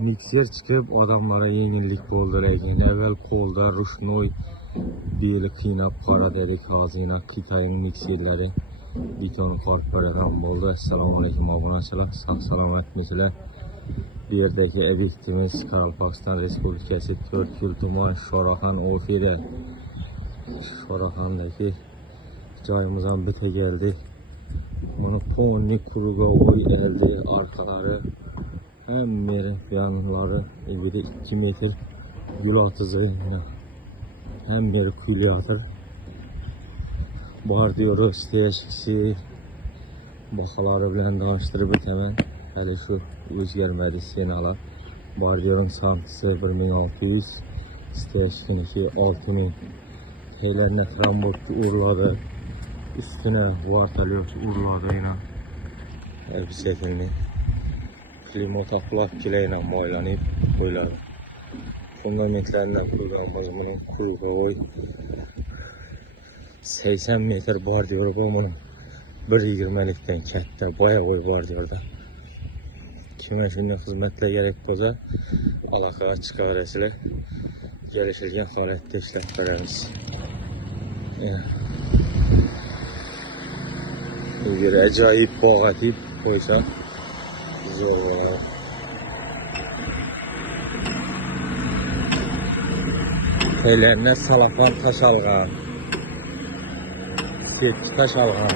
Mikser çıkıp adamlara yenilik oldu lekin. Evvel kolda Rushnoy beli kıynap para dedik ağzına Kitay'ın mikserleri bir ton korporadan oldu. Esselamu Aleyküm abonaçılar. Sağ salamat misile. Bir yerdeki eviktimiz Karalpakistan Respublikası Törkül Tuman Şorahan Ofir'e. Şorahan'daki cayımızdan bite geldi. Onu ponni kuruga oy elde arkaları hem yanları evde 2 metre gül atıcı hem bir külü atır. Bar diyoruz teşkisi bakaları bilen danıştırıp hemen hele şu özgermedi senala. Bar diyorum santısı 1600 teşkiniki 6000 heylerine trambot uğurladı. Üstüne vartalıyor uğurladı yine elbisetini. Klimotaplak kileyle boylanıp koyladı. Fundamentlerinden kurganımız bunun kuruğa oy 80 metre bar diyor bu bunun 1.20'likten katta baya oy var diyor da. Kime şimdi hizmetle gerek koza alakağa çıkarısıyla gelişirken halette işlep veririz. Bir acayip bağ atip koysa zor olur. Teylerine salafan taş alğan, sepki taş alğan.